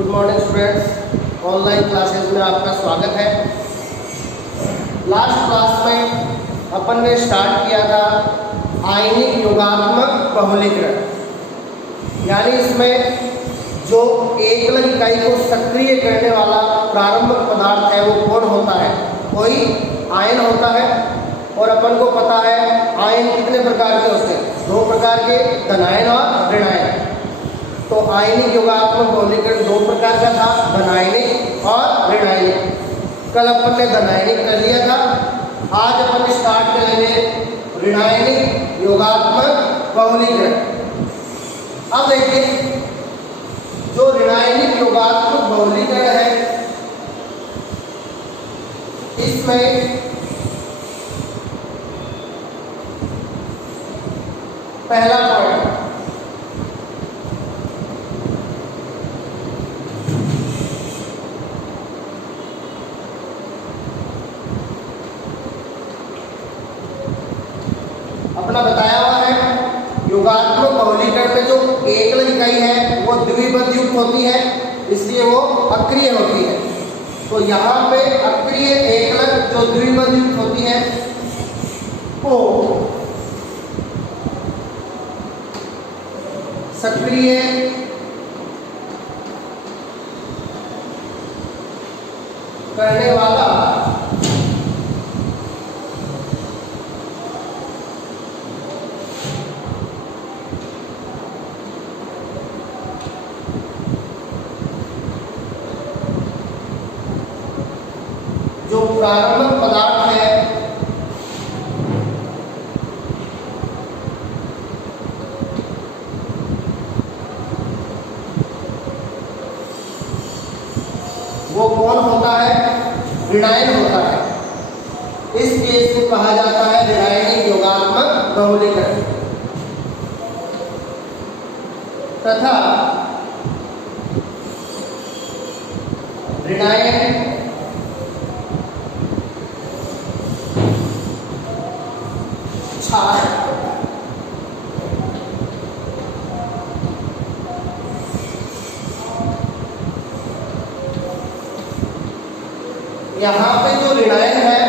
Good morning students, online classes में आपका स्वागत है। लास्ट क्लास में अपन ने स्टार्ट किया था आयनिक योगात्मक बहुलीकरण, यानी इसमें जो एकल इकाई को सक्रिय करने वाला प्रारंभिक पदार्थ है वो कौन होता है? कोई आयन होता है। और अपन को पता है आयन कितने प्रकार के होते हैं? दो प्रकार के, धनायन और ऋणायन। तो आयनिक योगात्मक बहुलीकरण दो प्रकार का था, धनायनिक और ऋणायनिक। कल अपन ने धनायनिक कर लिया था, आज अपन स्टार्ट करेंगे ऋणायनिक योगात्मक बहुलीकरण। अब देखिए, जो ऋणायनिक योगात्मक बहुलीकरण है इसमें पहला पॉइंट अपना बताया हुआ है, योगात्मक बहुलीकरण में जो एकल इकाई है वो द्विबंध युक्त होती है, इसलिए वो अक्रिय होती है। तो यहाँ पे अक्रिय एकल जो द्विबंध युक्त होती है वो सक्रिय करने वाला जो प्रारंभिक पदार्थ है वो कौन होता है? ऋणायन होता है। इस केस को कहा जाता है ऋणायनिक योगात्मक बहुलीकरण। तथा ऋणायन क्षार यहाँ पे जो ऋणायन है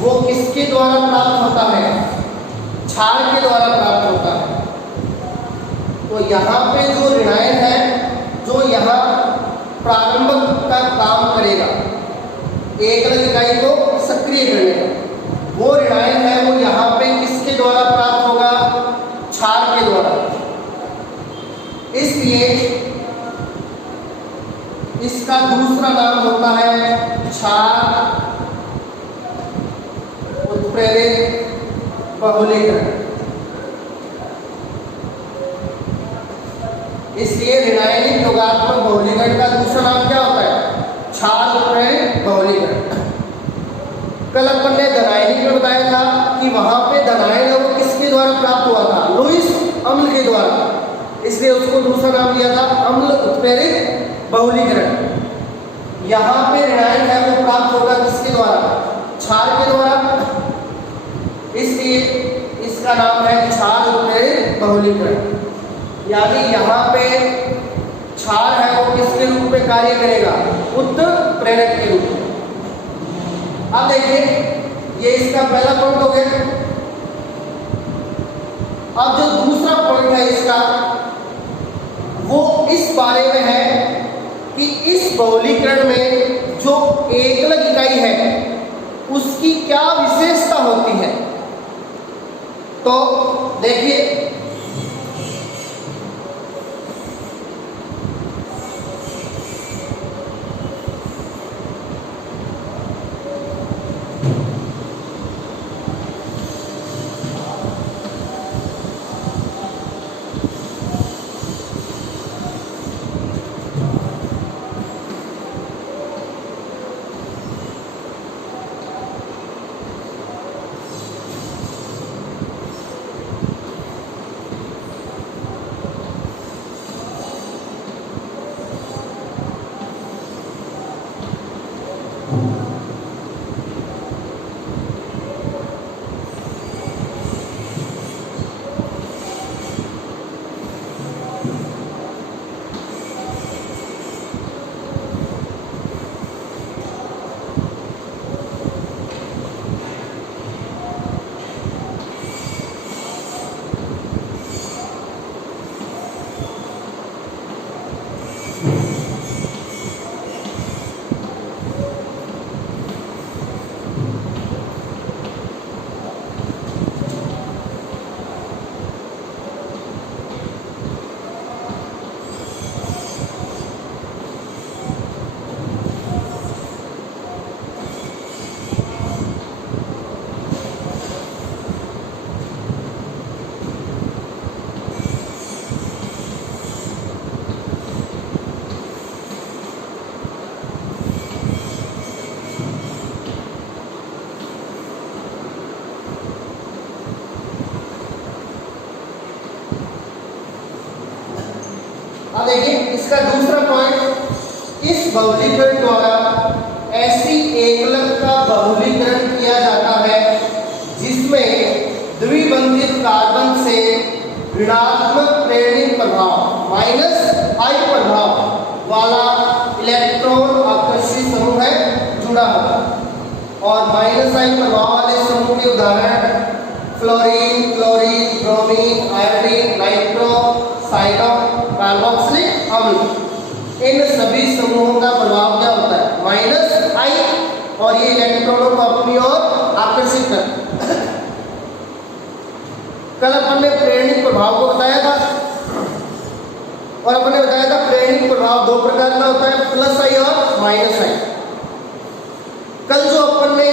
वो किसके द्वारा प्राप्त होता है? क्षार के द्वारा प्राप्त होता है। तो यहाँ पे जो ऋणायन है जो यहाँ प्रारंभिक का काम करेगा, एकल इकाई को सक्रिय करने का, वो ऋणायन है वो यहाँ पे किसके द्वारा प्राप्त होगा? क्षार के द्वारा। इसलिए इसका दूसरा नाम होता है क्षार उत्प्रेरित बहुलीकरण। इसलिए ऋणायनिक योगात्मक बहुलीकरण का दूसरा नाम क्या होता है? क्षार उत्प्रेरित बहुलीकरण। कल अपन ने धनायनिक में बताया था कि वहां पे धनायन है वो किसके द्वारा प्राप्त हुआ था? लुईस अम्ल के द्वारा, इसलिए उसको दूसरा नाम दिया था अम्ल उत्प्रेरित बहुलीकरण। यहाँ पे ऋणायन है वो प्राप्त होगा किसके द्वारा? क्षार के द्वारा, इसलिए इसका नाम है क्षार उत्प्रेरित बहुलीकरण। यानी यहाँ पे क्षार है वो किसके रूप में कार्य करेगा? उत्प्रेरक के रूप में। अब देखिए, ये इसका पहला पॉइंट हो गया। अब जो दूसरा पॉइंट है इसका वो इस बारे में है कि इस बहुलीकरण में जो एकल इकाई है उसकी क्या विशेषता होती है। तो देखिए, अब देखिए इसका दूसरा पॉइंट, इस बहुलीकरण द्वारा ऐसी एकलक का बहुलीकरण किया जाता है जिसमें द्विबंधित कार्बन से ऋणात्मक प्रेरणिक प्रभाव माइनस आई प्रभाव वाला इलेक्ट्रॉन आकर्षित समूह है जुड़ा होगा। और माइनस आई प्रभाव वाले समूह के उदाहरण fluorine, chlorine, bromine, iodine, nitro, cyano, carboxylic अम्ल, इन सभी समूहों का प्रभाव क्या होता है? माइनस आई, और ये इलेक्ट्रॉनों को अपनी ओर आकर्षित करता है। कल अपन ने प्रेरणिक प्रभाव को बताया था, और अपन ने बताया था प्रेरणिक प्रभाव दो प्रकार का होता है, प्लस आई और माइनस आई। कल जो अपन ने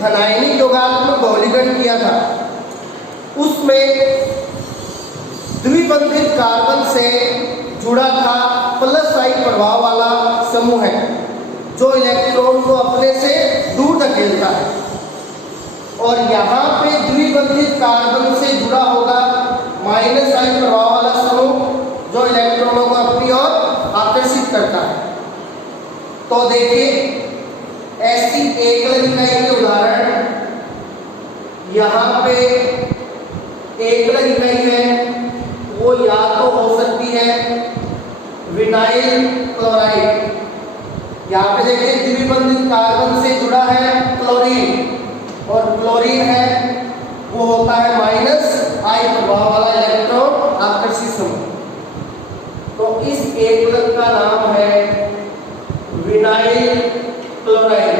धनायनिक योगात्मक बहुलीकरण किया था उसमें द्विबंधित कार्बन से जुड़ा था प्लस आई प्रभाव वाला समूह है जो इलेक्ट्रॉन को अपने से दूर धकेलता है, और यहाँ पे द्विबंधित कार्बन से जुड़ा होगा माइनस आई प्रभाव वाला समूह जो इलेक्ट्रॉनों को अपनी ओर आकर्षित करता है। तो देखिए ऐसी एकल इकाई के उदाहरण, यहाँ पे एकल इकाई है वो या तो हो सकती है विनाइल क्लोराइड, यहाँ पे देखिए द्विबंधित कार्बन से जुड़ा है क्लोरीन, और क्लोरीन है वो होता है माइनस आई प्रभाव वाला इलेक्ट्रॉन आकर्षित समूह। तो इस एकलक का नाम है विनाइल क्लोराइड।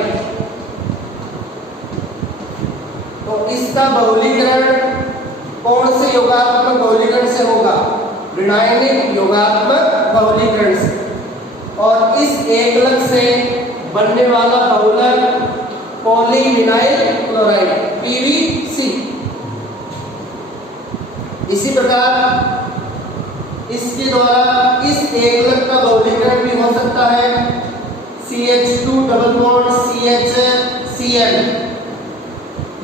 तो इसका बहुलीकरण कौन से योगात्मक बहुलीकरण से होगा? ऋणायनिक योगात्मक बहुलीकरण से। और इस एकलक से बनने वाला बहुलक पॉलीविनाइल क्लोराइड PVC। इसी प्रकार इसके द्वारा इस एकलक का बहुलीकरण भी हो सकता है CH2 डबल बॉन्ड CHCl।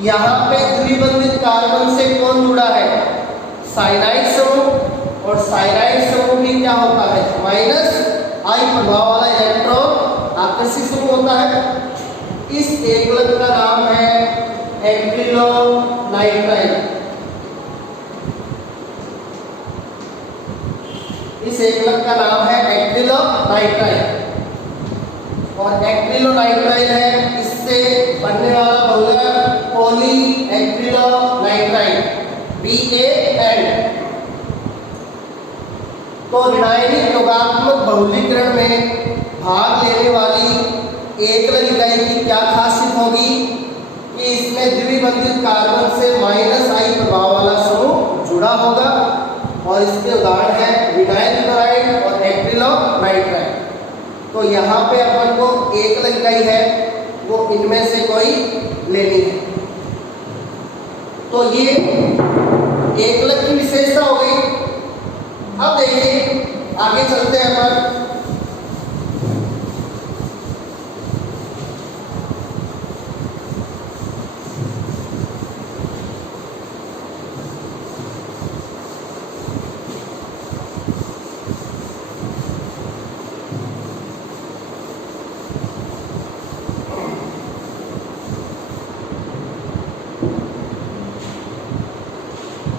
यहाँ पे द्विबंधित कार्बन से कौन जुड़ा है? साइनाइड समूह, और साइनाइड समूह भी क्या होता है? माइनस आई प्रभाव वाला इलेक्ट्रॉन आकर्षित समूह होता है। इस एकलक का नाम है एक्रिलोनाइट्राइल। इस एकलक का नाम है एक्रिलोनाइट्राइल, और एक्रिलोनाइट्राइल है इससे बनने वाला बहुलक पॉली एक्रिलोनाइट्राइल BAN। तो ऋणायनिक योगात्मक बहुलीकरण में भाग लेने वाली एकल इकाई की क्या खासियत होगी कि इसमें द्विबंधित कार्बन से माइनस आई प्रभाव वाला समूह जुड़ा होगा, और इसके उदाहरण है विनाइल क्लोराइड और एक्रिलोनाइट्राइल। तो यहाँ पे अपन को एकल इकाई है वो इनमें से कोई लेनी है। तो ये एकलक की विशेषता हो गई। अब देखिए आगे चलते हैं अपन।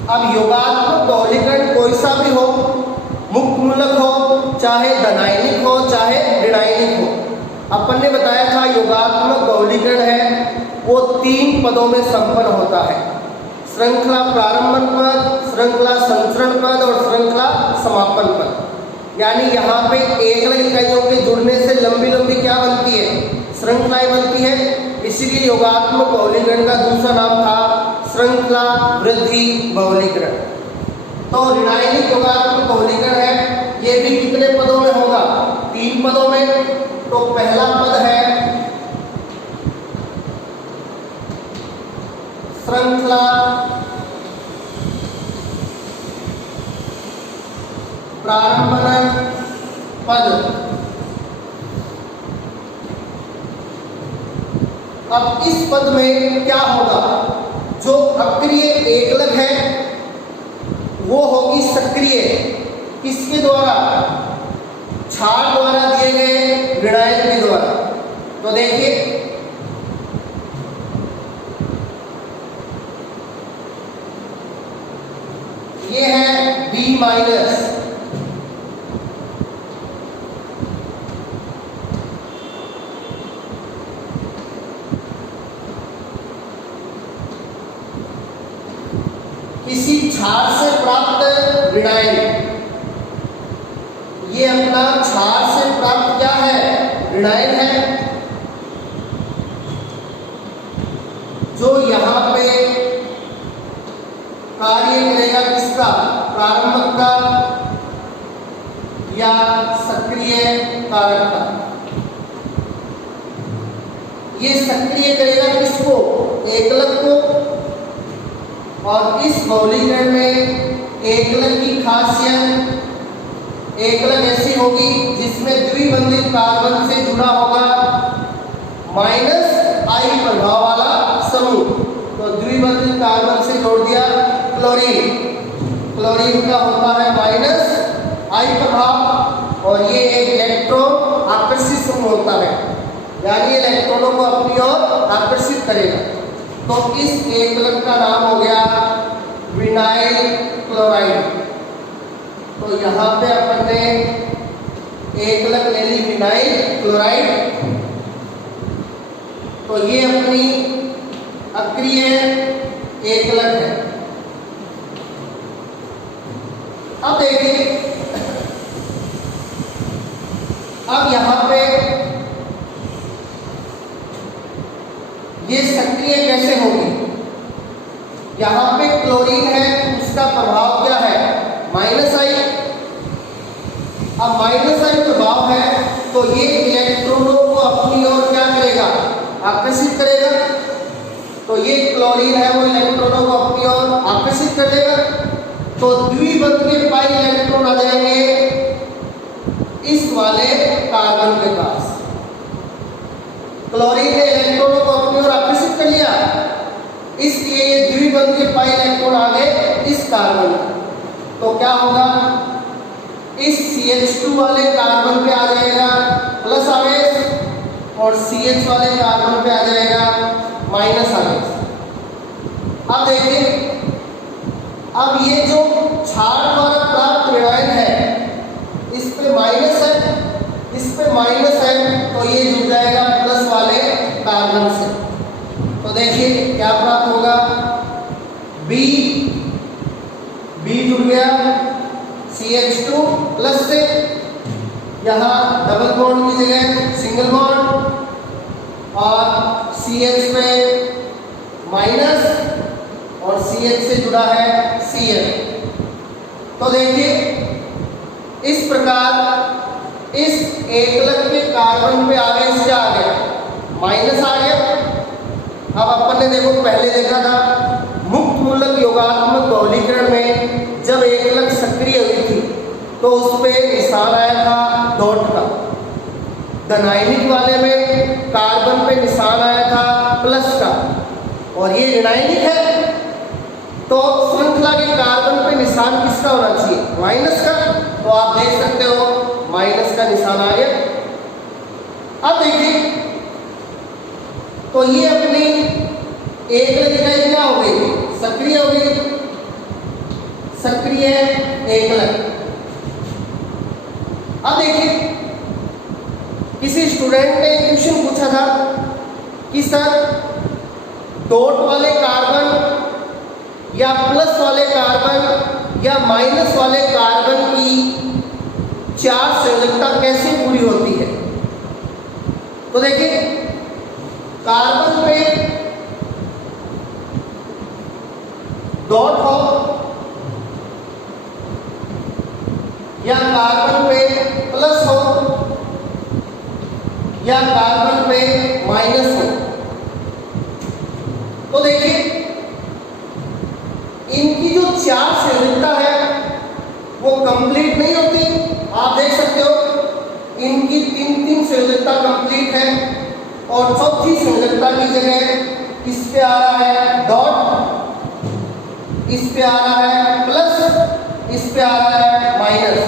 अब योगात्मक बहुलीकरण कोई सा भी हो, मुक्त मूलक हो, चाहे धनायनिक हो, चाहे ऋणायनिक हो। अपन ने बताया था योगात्मक बहुलीकरण है वो 3 पदों में संपन्न होता है: श्रृंखला प्रारंभन पद, श्रृंखला संचरण पद और श्रृंखला समापन पद। यानी यहाँ पे एकल इकाइयों के जुड़ने से लंबी लंबी क्या बनती है? श्रृंखलाएं बनती है। इसीलिए योगात्मक बहुलीकरण का दूसरा नाम था श्रृंखला वृद्धि बहुलीकरण। तो ऋणायनिक योगात्मक बहुलीकरण है, ये भी कितने पदों में होगा? 3 पदों में। तो पहला पद है श्रृंखला प्रारंभन पद। अब इस पद में क्या होगा? जो अक्रिय एकलक है वो होगी किसके द्वारा? क्षार द्वारा दिए गए ऋणायन के द्वारा। तो देखिए ये है B माइनस, किसी क्षार से प्राप्त ऋणायन, ये अपना क्षार से प्राप्त क्या है? ऋणायन है, जो यहां पे कार्य करेगा किसका? प्रारंभक का या सक्रिय कारक का। ये सक्रिय करेगा किसको? एकलक को। और इस बहुलीकरण में एकलक की खासियत, एकलक ऐसी होगी जिसमें द्विबंधित कार्बन से जुड़ा होगा -I प्रभाव वाला समूह। तो द्विबंधित कार्बन से जोड़ दिया क्लोरीन, क्लोरीन का होता है -I प्रभाव, और ये एक इलेक्ट्रॉन आकर्षित समूह होता है, यानी इलेक्ट्रॉनों को अपनी ओर आकर्षित करेगा। तो इस एकलक का नाम हो गया विनाइल क्लोराइड। तो यहाँ पे अपन ने एकलक ले ली विनाइल क्लोराइड। तो ये अपनी अक्रिय एकलक है। अब देखिए, अब यहाँ पे ये सक्रिय कैसे होगी? यहाँ पे क्लोरीन है, उसका प्रभाव क्या है? -I। अब -I प्रभाव है तो ये इलेक्ट्रॉनों को अपनी ओर क्या करेगा? आकर्षित करेगा। तो ये क्लोरीन है, वो इलेक्ट्रॉनों को अपनी ओर आकर्षित कर देगा। तो द्विबंध के पाई इलेक्ट्रॉन आ जाएंगे इस वाले कार्बन के पास। क्लोरीन ने इलेक्ट्रॉनों को अपनी ओर आकर्षित कर लिया, इसलिए ये द्विबंध के पाई इलेक्ट्रॉन आ गए इस कार्बन। तो क्या होगा? इस CH2 वाले कार्बन पे आ जाएगा प्लस आवेश और CH वाले कार्बन पे आ जाएगा माइनस आवेश। अब देखिए, अब ये जो क्षार द्वारा प्राप्त ऋणायन है, इस पे माइनस है, इस पे माइनस है, तो ये जुड़ जाएगा प्लस वाले कार्बन से। तो देखिए क्या प्राप्त होगा? B जुड़ गया CH2 प्लस से, यहाँ डबल बॉन्ड की जगह सिंगल बॉन्ड, और CH पे माइनस और CH से जुड़ा है Cl। तो देखिए इस प्रकार इस एकलक के कार्बन पे आवेश क्या आ गया? माइनस आ गया। अब अपन ने देखो पहले देखा था मुक्त मूलक योगात्मक बहुलीकरण में जब एकलक सक्रिय हुई थी तो उस पे निशान आया था डॉट का। धनायनिक वाले में कार्बन पे निशान आया था प्लस का, और ये ऋणायनिक है तो श्रृंखला के कार्बन पे निशान किसका होना चाहिए? माइनस का। तो आप देख सकते हो माइनस का निशान आ गया। अब देखिए, तो ये अपनी एकलक इकाई क्या हो गई? सक्रिय हो गई, सक्रिय एकलक। अब देखिए, किसी स्टूडेंट ने क्वेश्चन पूछा था कि सर डॉट वाले कार्बन या प्लस वाले कार्बन या माइनस वाले कार्बन की चार्ज संयोजकता कैसे पूरी होती है? तो देखिए, कार्बन पे डॉट हो या कार्बन पे प्लस हो या कार्बन पे माइनस हो, तो देखिए इनकी जो चार्ज संयोजकता है वो कंप्लीट नहीं होती। आप देख सकते हो इनकी 3 संयोजकता कंप्लीट है, और चौथी संयोजकता की जगह इस पे आ रहा है डॉट, इस पे आ रहा है प्लस, इस पे आ रहा है माइनस।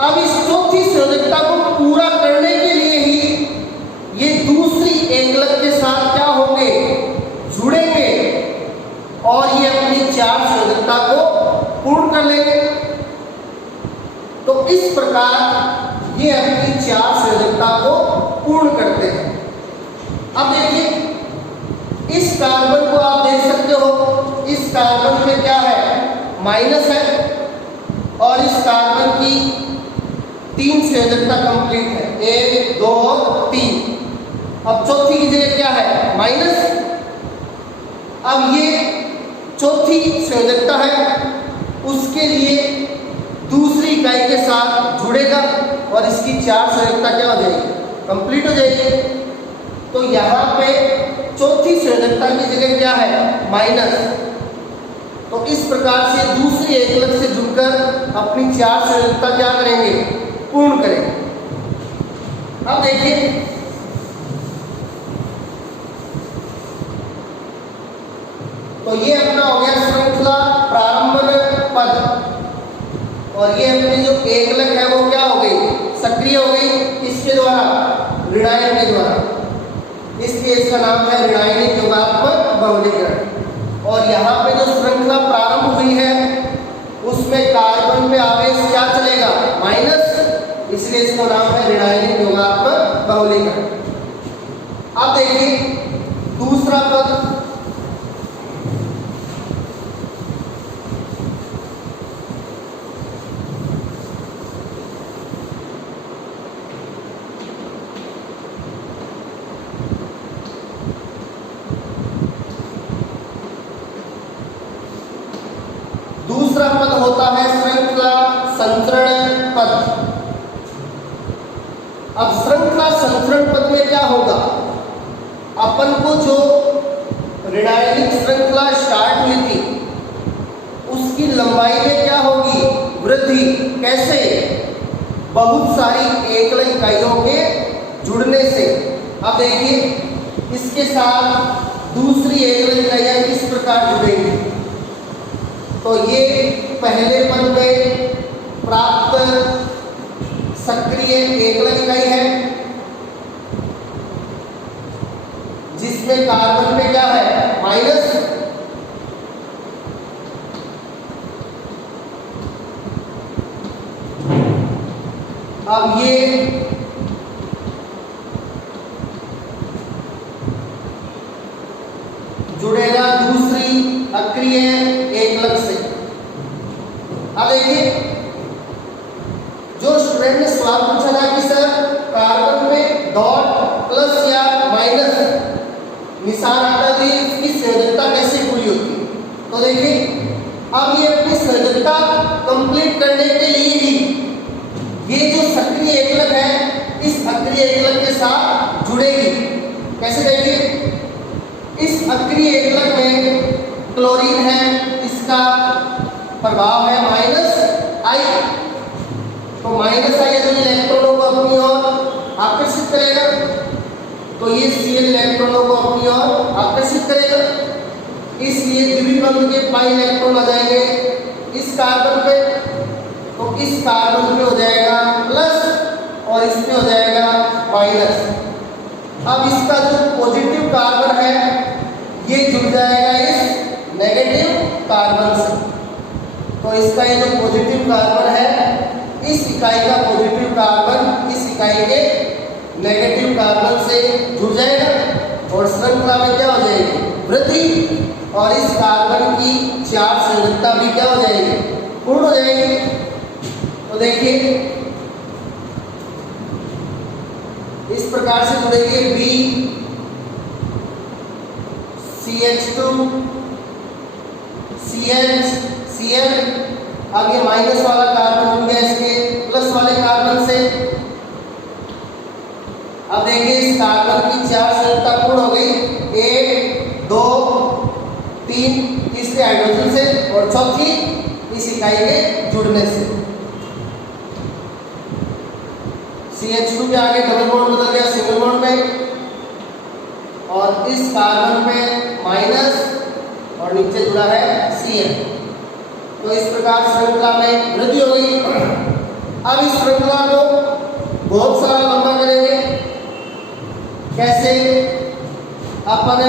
अब इस चौथी संयोजकता को पूरा करने के लिए ही ये दूसरी एकलक के साथ क्या होंगे, जुड़ेंगे और ये अपनी 4 संयोजकता को पूर्ण कर लेंगे। तो इस प्रकार ये अपनी 4 संयोजकता को पूर्ण करते हैं। अब देखिए इस कार्बन को आप देख सकते हो, इस कार्बन में क्या है, माइनस है और इस कार्बन की 3 संयोजकता कंप्लीट है, 1 2 और 3। अब चौथी की जगह क्या है, माइनस। अब ये चौथी संयोजकता है, उसके लिए दूसरी इकाई के साथ जुड़ेगा और इसकी 4 संयोजकता क्या हो जाएगी, कंप्लीट हो जाएगी। तो यहाँ पे चौथी संयोजकता की जगह क्या है, माइनस। तो इस प्रकार से दूसरी एकलक से जुड़कर अपनी 4 संयोजकता क्या करेंगे, पूर्ण करेंगे। अब देखिए तो ये अपना हो गया श्रृंखला प्रारंभन पद और ये अपनी जो एकलक है वो क्या हो गई, सक्रिय हो गई। इसके द्वारा, ऋणायन के द्वारा, इसलिए इसका नाम है ऋणायनिक योगात्मक बहुलीकरण। और यहाँ पे जो श्रृंखला प्रारंभ हुई है उसमें कार्बन में आवेश क्या चलेगा, माइनस, इसलिए इसका नाम है ऋणायनिक योगात्मक बहुलीकरण। अब देखिए दूसरा पद, दूसरा पद होता है श्रृंखला संचरण पद। अब श्रृंखला संचरण पद में क्या होगा, अपन को जो ऋणायनिक श्रृंखला स्टार्ट हुई थी उसकी लंबाई में क्या होगी, वृद्धि। कैसे, बहुत सारी एकल इकाइयों के जुड़ने से। अब देखिए इसके साथ दूसरी एकल इकाइयां किस प्रकार जुड़ेंगी। तो ये पहले पद में प्राप्त सक्रिय एकल इकाई है जिसमें कार्बन में क्या है, माइनस। अब ये जुड़ेगा दूसरी अक्रिय एकलक से। अब देखिए जो स्टूडेंट ने सवाल पूछा था कि सर कार्बन में डॉट प्लस या माइनस निशान आता है इसकी संयोजकता कैसे पूरी होती है, तो देखिए अब ये अपनी संयोजकता कंप्लीट करने के लिए ही ये जो सक्रिय एकलक है इस अक्रिय एकलक के साथ जुड़ेगी। कैसे, देखिए इस अक्रिय एकलक में क्लोरीन है, इसका प्रभाव है माइनस आई। तो माइनस आई यदि इलेक्ट्रॉनों को अपनी ओर आकर्षित करेगा तो ये Cl इलेक्ट्रॉनों को अपनी ओर आकर्षित करेगा, इसलिए द्विबंध के पाई इलेक्ट्रॉन आ जाएंगे इस कार्बन पे। तो इस कार्बन पे हो जाएगा प्लस और इस पे हो जाएगा माइनस। अब इसका जो पॉजिटिव कार्बन है ये जुड़ जाएगा इस नेगेटिव कार्बन से। तो इसका ये जो पॉजिटिव कार्बन है इस इकाई का पॉजिटिव कार्बन इस इकाई के नेगेटिव कार्बन से जुड़ जाएगा और श्रृंखला में क्या हो जाएगी, वृद्धि। और इस कार्बन की 4 संयोजकता भी क्या हो जाएगी, पूर्ण हो जाएगी। तो देखिए इस प्रकार से जुड़ेगी बी CH2 CH Cl। अब ये माइनस वाला कार्बन जुड़ गया इसके प्लस वाले कार्बन से। अब देखिए इस कार्बन की 4 संयोजकता पूर्ण हो गई, 1 2 3 तीसरे हाइड्रोजन से और चौथी इस इकाई के जुड़ने से। CH2 के आगे डबल बॉन्ड बदल गया सिंगल बॉन्ड में और इस कार्बन में माइनस और नीचे जुड़ा है Cl। तो इस प्रकार श्रृंखला में वृद्धि हो गई। अब इस श्रृंखला को बहुत सारा लंबा करेंगे। कैसे? अपन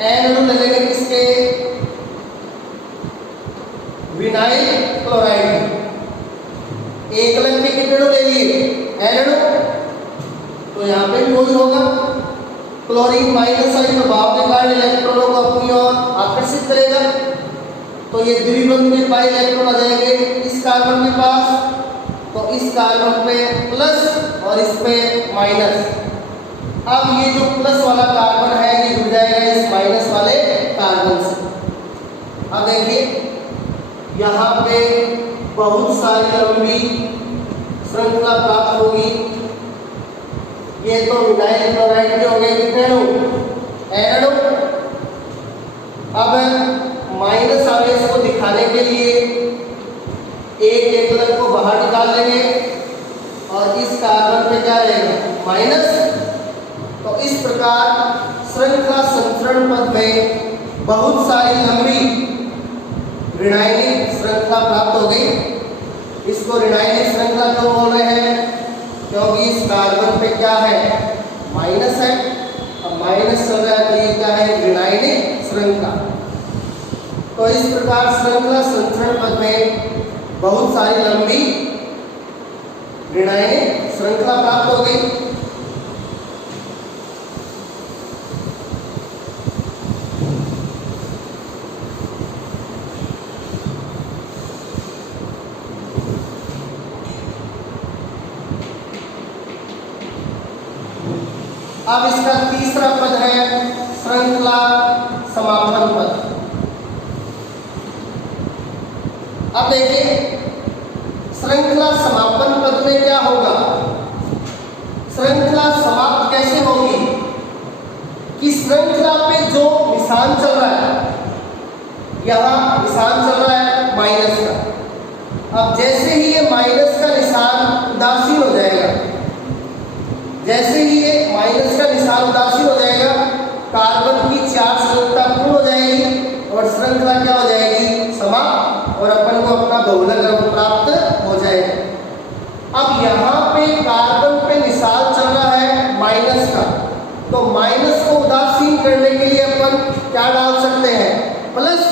एन अणु ले लेंगे किसके? Vinyl chloride. एक लग के कितने अणु ले लिए? एन अणु। तो यहाँ पे भी वही होगा, क्लोरीन माइनस आई प्रभाव के कारण इलेक्ट्रॉनों को अपनी ओर आकर्षित करेगा। तो ये द्विबंध में पाई इलेक्ट्रॉन आ जाएंगे इस कार्बन के पास, तो इस कार्बन पे प्लस और इस पे माइनस। अब ये जो प्लस वाला कार्बन है ये जुड़ जाएगा इस माइनस वाले कार्बन से। अब देखिए यहाँ पे बहुत सारी लंबी श्रृंखला प्राप्त होगी। ये तो विनाइल क्लोराइड के हो गए कितने अणु? एन अणु। अब माइनस आवेश को दिखाने के लिए एक एकलक को बाहर निकाल लेंगे और इस कार्बन पे क्या रहेगा? माइनस। तो इस प्रकार श्रृंखला संचरण पद में बहुत सारी लंबी ऋणायनिक श्रृंखला प्राप्त हो गई। इसको ऋणायनिक श्रृंखला क्यों बोल रहे हैं? क्योंकि इस कार्बन पे क्या है? माइनस है। अब माइनस चल रहा है तो ये क्या है? ऋणायनिक श्रृंखला। तो इस प्रकार श्रृंखला संचरण पद में बहुत सारी लंबी ऋणायनिक श्रृंखला प्राप्त हो गई। अब इसका तीसरा पद है श्रृंखला समापन पद। अब देखिए श्रृंखला समापन पद में क्या होगा? श्रृंखला समाप्त कैसे होगी कि श्रृंखला पे जो निशान चल रहा है, यहाँ निशान चल रहा है माइनस का। अब जैसे ही ये माइनस का निशान उदासीन हो जाएगा, जैसे ही ये माइनस का निशान उदासीन हो जाएगा, कार्बन की चार्ज श्रृंखला पूर्ण हो जाएगी और श्रृंखला क्या हो जाएगी? समाप्त, और अपन को अपना बहुलक क्रम प्राप्त हो जाएगा। अब यहाँ पे कार्बन पे निशान चल रहा है माइनस का, तो माइनस को उदासीन करने के लिए अपन क्या डाल सकते हैं? प्लस।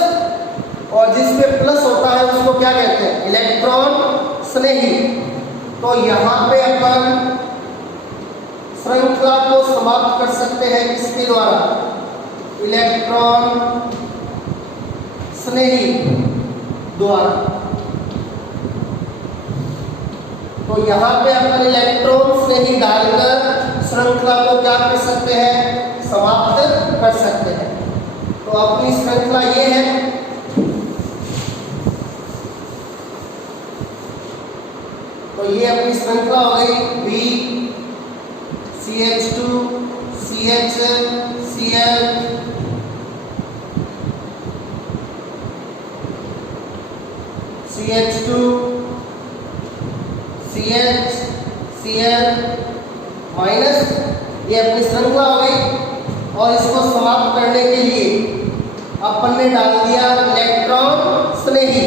और जिसपे प्लस होता है उसको क्या कहते हैं? इलेक्ट्रॉन स्नेही। तो यहाँ पे अपन श्रृंखला को समाप्त कर सकते हैं किसके द्वारा? इलेक्ट्रॉन स्नेही द्वारा। तो यहाँ पे अपन इलेक्ट्रॉन स्नेही डालकर श्रृंखला को क्या कर सकते हैं? समाप्त कर सकते हैं। तो अपनी श्रृंखला ये है। तो ये अपनी श्रृंखला हो गई बी CH2 CH Cl CH2 CH Cl minus, ये अपनी श्रृंखला हो गई। और इसको समाप्त करने के लिए अपन ने डाल दिया इलेक्ट्रॉन स्नेही।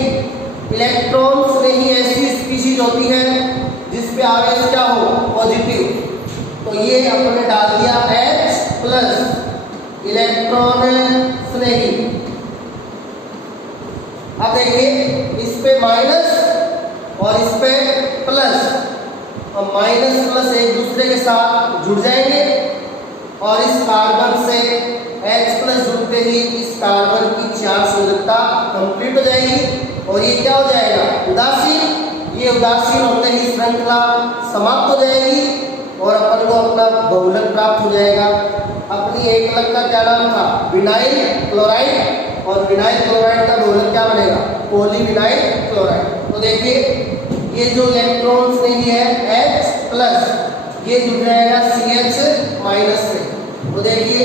इलेक्ट्रॉन स्नेही ऐसी स्पीशीज होती है जिसपे आवेश क्या हो? पॉजिटिव। तो ये अपने डाल दिया H प्लस इलेक्ट्रॉन स्नेही। अब देखिए इस पे माइनस और इस पे प्लस, और माइनस प्लस एक दूसरे के साथ जुड़ जाएंगे और इस कार्बन से H प्लस जुड़ते ही इस कार्बन की चार्ज संयोजकता कंप्लीट हो जाएगी और ये क्या हो जाएगा? उदासीन। ये उदासीन होते ही श्रृंखला समाप्त हो जाएगी और अपन को अपना बहुलक प्राप्त हो जाएगा। अपनी एकलक का क्या नाम था? Vinyl chloride. और विनाइल क्लोराइड का बहुलक क्या बनेगा? Polyvinyl chloride. तो देखिए ये जो इलेक्ट्रॉन स्नेही है H प्लस, ये जुड़ जाएगा CH माइनस से। तो देखिए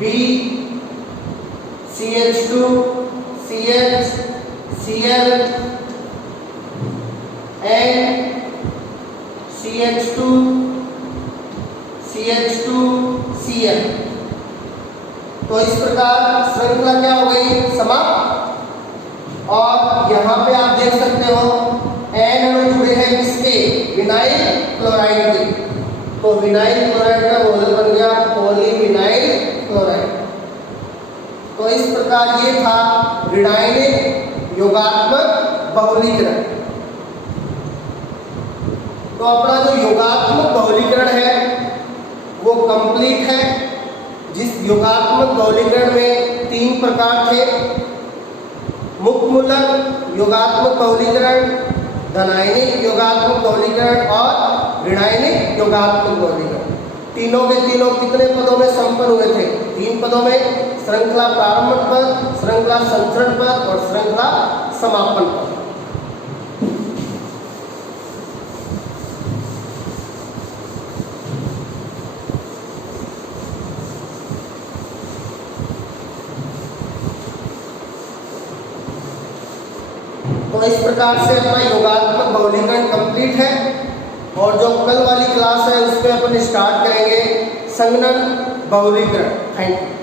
B CH2 CH Cl and CH2 Cl। तो इस प्रकार श्रृंखला क्या हो गई? समाप्त। और यहाँ पे आप देख सकते हो N अणु जुड़े हैं है किसके, विनाइल क्लोराइड के। तो विनाइल क्लोराइड का मॉडल बन गया पॉलीविनाइल क्लोराइड। तो इस प्रकार ये था ऋणायनिक योगात्मक बहुलीकरण। तो अपना जो योगात्मक बहुलीकरण है वो कंप्लीट है, जिस योगात्मक बहुलीकरण में 3 प्रकार थे, मुक्तमूलक योगात्मक बहुलीकरण, धनायनिक योगात्मक बहुलीकरण और ऋणायनिक योगात्मक बहुलीकरण। तीनों के तीनों कितने पदों में संपन्न हुए थे, 3 पदों में, श्रृंखला प्रारंभ पद, श्रृंखला संचरण पद और श्रृंखला समापन पद। तो इस प्रकार से अपना योगात्मक बहुलीकरण कंप्लीट है। और जो कल वाली क्लास है उसमें अपन स्टार्ट करेंगे संघनन बहुलीकरण। Thank you.